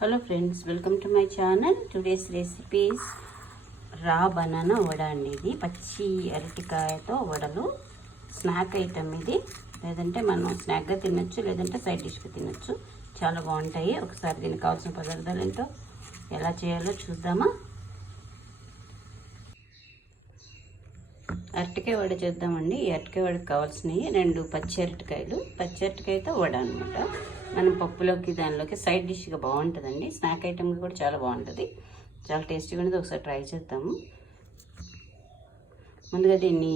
Hello friends welcome to my channel. Today's recipes raw banana vada అండి ఇది పచ్చి అరటికాయతో వడలు. స్నాక్ ఐటమ్ ఇది. లేదంటే మనం స్నాక్గా తినొచ్చు లేదంటే సైడ్ డిష్గా తినచ్చు. చాలా బాగుంటాయి. ఒకసారి దీనికి కావాల్సిన పదార్థాలు ఏంటో ఎలా చేయాలో చూద్దామా? అరటికాయ వడ చేద్దామండి. ఈ అరటికాయ వడకు కావాల్సినవి రెండు పచ్చి అరటికాయలు. పచ్చి అరటికాయతో వడ అనమాట మనం పప్పులోకి దానిలోకి సైడ్ డిష్గా బాగుంటుందండి. స్నాక్ ఐటెంకి కూడా చాలా బాగుంటుంది. చాలా టేస్టీగా ఉండేది ఒకసారి ట్రై చేద్దాము. ముందుగా దీన్ని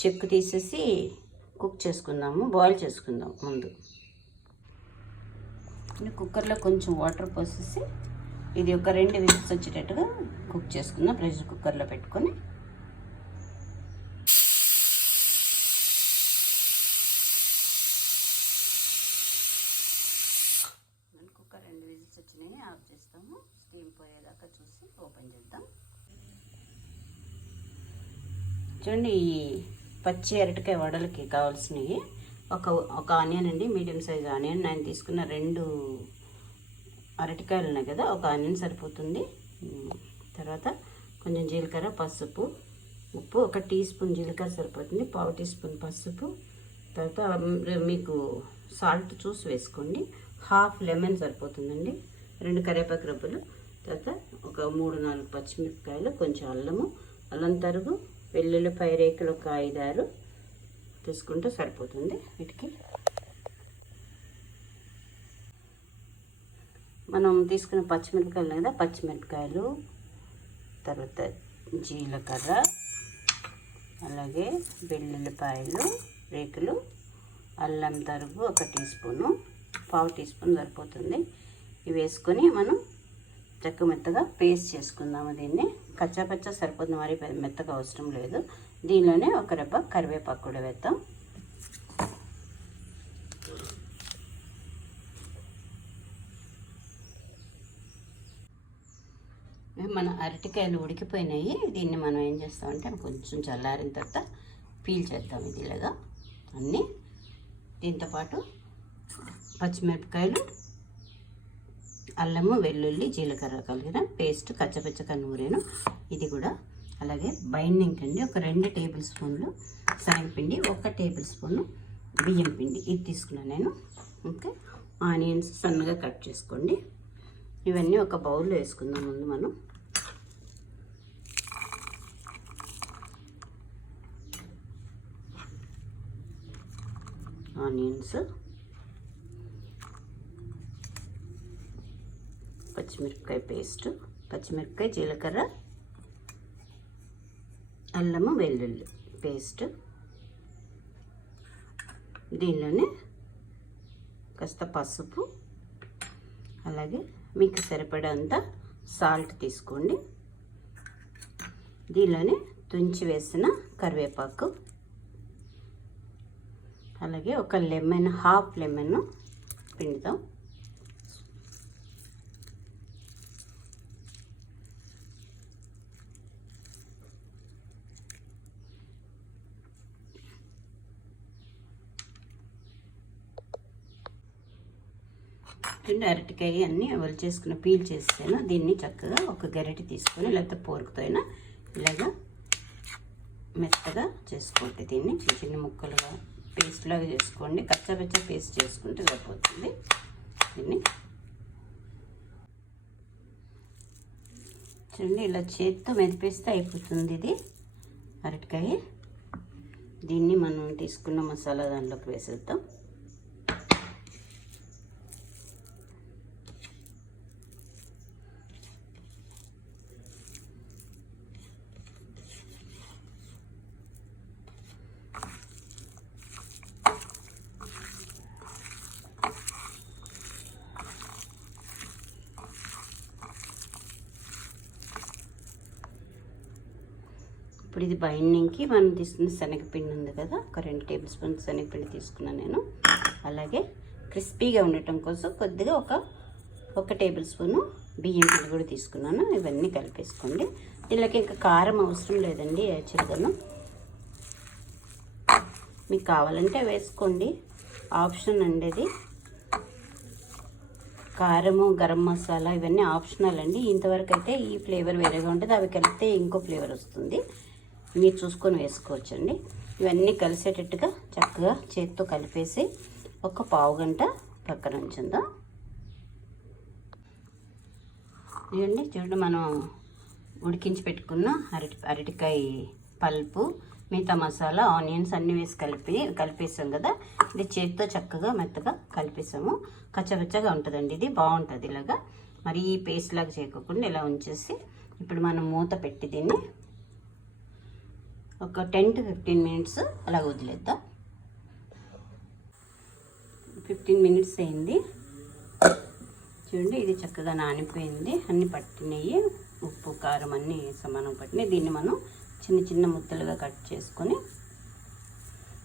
చెక్కు తీసేసి కుక్ చేసుకుందాము. బాయిల్ చేసుకుందాం ముందు. కుక్కర్లో కొంచెం వాటర్ పోసేసి ఇది ఒక రెండు విజిల్స్ వచ్చేటట్టుగా కుక్ చేసుకుందాం. ప్రెషర్ కుక్కర్లో పెట్టుకొని. చేసి ఓపెన్ చేద్దాం. చూడండి ఈ పచ్చి అరటికాయ వడలకి కావాల్సినవి. ఒక ఒక ఆనియన్ అండి మీడియం సైజ్ ఆనియన్. నేను తీసుకున్న రెండు అరటికాయలు ఉన్నాయి కదా ఒక ఆనియన్ సరిపోతుంది. తర్వాత కొంచెం జీలకర్ర పసుపు ఉప్పు ఒక టీ స్పూన్ జీలకర్ర సరిపోతుంది పావు టీ స్పూన్ పసుపు. తర్వాత మీకు సాల్ట్ చూసి వేసుకోండి. హాఫ్ లెమన్ సరిపోతుందండి. రెండు కరివేపాకు రబ్బులు. తర్వాత ఒక మూడు నాలుగు పచ్చిమిరపకాయలు కొంచెం అల్లము అల్లం తరుగు వెల్లుల్లిపాయ రేకులు ఒక ఐదారు తీసుకుంటే సరిపోతుంది వీటికి. మనం తీసుకున్న పచ్చిమిరపకాయలు కదా పచ్చిమిరపకాయలు తర్వాత జీలకర్ర అలాగే వెల్లుల్లిపాయలు రేకులు అల్లం తరుగు ఒక టీ స్పూను పావు టీ స్పూన్ సరిపోతుంది. ఇవి వేసుకొని మనం చెక్క మెత్తగా పేస్ట్ చేసుకుందాము దీన్ని. కచ్చా పచ్చా సరిపోతుంది మరి పెద్ద మెత్తగా అవసరం లేదు. దీనిలోనే ఒక రెబ్బ కరివేపాకు కూడా వేద్దాం. మన అరటికాయలు ఉడికిపోయినాయి. దీన్ని మనం ఏం చేస్తామంటే కొంచెం చల్లారిన తర్వాత పీల్ చేద్దాం ఇది ఇలాగా. అన్నీ దీంతోపాటు పచ్చిమిరపకాయలు అల్లము వెల్లుల్లి జీలకర్ర కలిగిన పేస్ట్ కచ్చపచ్చగా నూరేను. ఇది కూడా అలాగే బైండింగ్ అండి ఒక రెండు టేబుల్ స్పూన్లు శనగపిండి ఒక టేబుల్ స్పూన్ బియ్యం పిండి. ఇది తీసుకున్నాను నేను. ఓకే. ఆనియన్స్ సన్నగా కట్ చేసుకోండి. ఇవన్నీ ఒక బౌల్లో వేసుకుందాం ముందు మనం. ఆనియన్స్ పచ్చిమిరపకాయ పేస్ట్ పచ్చిమిరపకాయ జీలకర్ర అల్లము వెల్లుల్లి పేస్ట్. దీనిలోనే కాస్త పసుపు అలాగే మీకు సరిపడంత సాల్ట్ తీసుకోండి. దీనిలోనే తుంచి వేసిన కరివేపాకు అలాగే ఒక లెమన్ హాఫ్ లెమన్ పిండుతాం. రెండు అరటికాయ అన్నీ అవలు చేసుకుని పీల్ చేసాను దీన్ని చక్కగా ఒక గరిటె తీసుకొని లేకపోతే పోరుకుతో అయినా ఇలాగా మెత్తగా చేసుకోండి దీన్ని. చిన్న చిన్న ముక్కలుగా పేస్ట్ లాగా చేసుకోండి. కచ్చపచ్చ పేస్ట్ చేసుకుంటే సరిపోతుంది దీన్ని. చూడండి ఇలా చేత్తో మెదిపేస్తే అయిపోతుంది ఇది అరటికాయ. దీన్ని మనం తీసుకున్న మసాలా దానిలోకి వేసేద్దాం. ఇప్పుడు ఇది బైండింగ్కి మనం తీసుకున్న శనగపిండి ఉంది కదా ఒక రెండు టేబుల్ స్పూన్ శనగపిండి తీసుకున్నాను నేను. అలాగే క్రిస్పీగా ఉండటం కోసం కొద్దిగా ఒక ఒక టేబుల్ స్పూను బియ్యం పిండి కూడా తీసుకున్నాను. ఇవన్నీ కలిపేసుకోండి. దీనిలోకి ఇంకా కారం అవసరం లేదండి యాక్చువల్గాను మీకు కావాలంటే వేసుకోండి. ఆప్షన్ అండి ఇది కారము గరం మసాలా ఇవన్నీ ఆప్షనల్ అండి. ఇంతవరకు అయితే ఈ ఫ్లేవర్ వేరేగా ఉంటుంది. అవి కలిపితే ఇంకో ఫ్లేవర్ వస్తుంది. మీరు చూసుకొని వేసుకోవచ్చండి. ఇవన్నీ కలిసేటట్టుగా చక్కగా చేతితో కలిపేసి ఒక పావు గంట పక్కన ఉంచుందాం. ఇవన్నీ చూడండి మనం ఉడికించి పెట్టుకున్న అరటి అరటికాయ పల్పు మిగతా మసాలా ఆనియన్స్ అన్నీ వేసి కలిపి కలిపేసాం కదా. ఇది చేతితో చక్కగా మెత్తగా కలిపేసాము. కచ్చబచ్చగా ఉంటుందండి ఇది బాగుంటుంది ఇలాగా. మరి పేస్ట్ లాగా చేయకుండా ఇలా ఉంచేసి ఇప్పుడు మనం మూత పెట్టి దీన్ని ఒక టెన్ టు ఫిఫ్టీన్ మినిట్స్ అలా వదిలేద్దాం. ఫిఫ్టీన్ మినిట్స్ అయింది. చూడండి ఇది చక్కగా నానిపోయింది. అన్ని పట్టినవి ఉప్పు కారం అన్నీ సమానం పట్టినాయి. దీన్ని మనం చిన్న చిన్న ముద్దలుగా కట్ చేసుకొని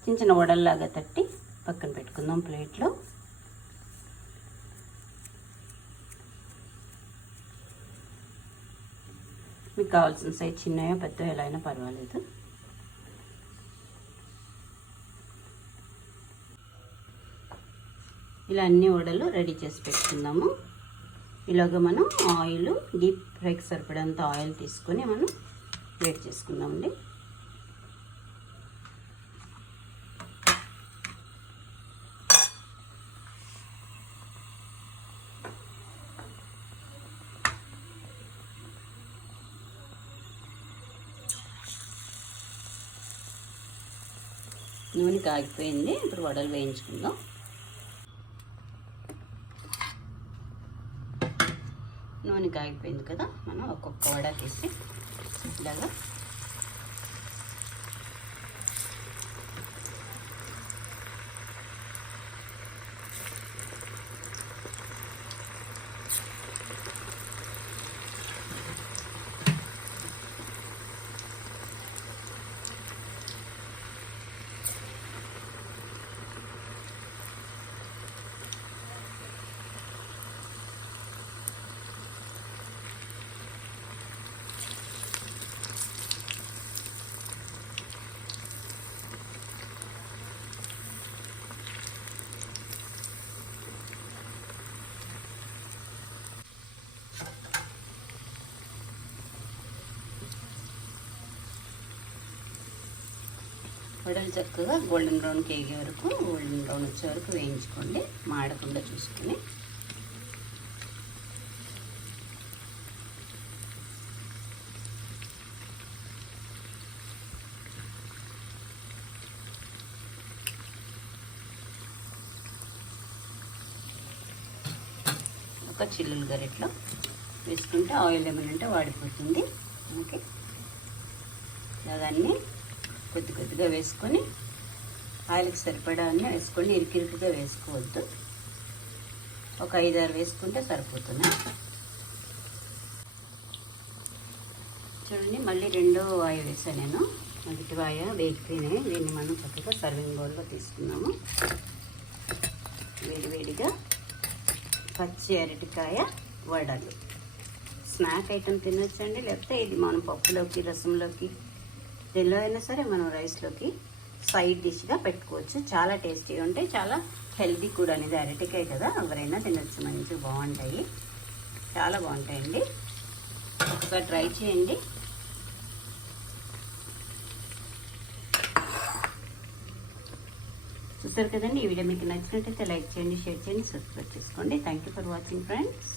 చిన్న చిన్న వడల్లాగా తట్టి పక్కన పెట్టుకుందాం ప్లేట్లో. మీకు కావాల్సిన సైజ్ చిన్నయో పెద్దయో ఎలా అయినా పర్వాలేదు. ఇలా అన్ని వడలు రెడీ చేసి పెట్టుకుందాము. ఇలాగ మనం ఆయిల్ డీప్ ఫ్రైకి సరిపడంత ఆయిల్ తీసుకొని మనం వేడి చేసుకుందామండి. నూనె కాగిపోయింది ఇప్పుడు వడలు వేయించుకుందాం. కాగిపోయింది కదా మనం ఒక్కొక్క వడ తీసి ఇలాగా వడలు చక్కగా గోల్డెన్ బ్రౌన్ కేగే వరకు గోల్డెన్ బ్రౌన్ వచ్చే వరకు వేయించుకోండి. మాడకుండా చూసుకొని. ఒక చిల్లులు గరెట్లో వేసుకుంటే ఆయిల్ ఏమైనా వాడిపోతుంది. ఓకే. దాన్ని కొద్ది కొద్దిగా వేసుకొని ఆయిల్కి సరిపడా అన్నీ వేసుకొని ఇరికిరికిగా వేసుకోవద్దు. ఒక ఐదారు వేసుకుంటే సరిపోతుంది. చూడండి మళ్ళీ రెండో వాయి వేసాను నేను. మొదటి వాయ వేగిపోయినాయి దీన్ని మనం చక్కగా సర్వింగ్ బౌల్లో తీసుకున్నాము. వేడివేడిగా పచ్చి అరటికాయ వడలు. స్నాక్ ఐటెం తినొచ్చండి లేకపోతే ఇది మనం పప్పులోకి రసంలోకి ఎల్లో అయినా సరే మనం రైస్లోకి సైడ్ డిష్గా పెట్టుకోవచ్చు. చాలా టేస్టీగా ఉంటాయి. చాలా హెల్దీ కూడా అనేది అరటికాయ కదా. ఎవరైనా తినచ్చు. మంచిగా బాగుంటాయి. చాలా బాగుంటాయండి. ఒకసారి ట్రై చేయండి. చూసారు కదండి? ఈ వీడియో మీకు నచ్చినట్టయితే లైక్ చేయండి షేర్ చేయండి సబ్స్క్రైబ్ చేసుకోండి. Thank you for watching friends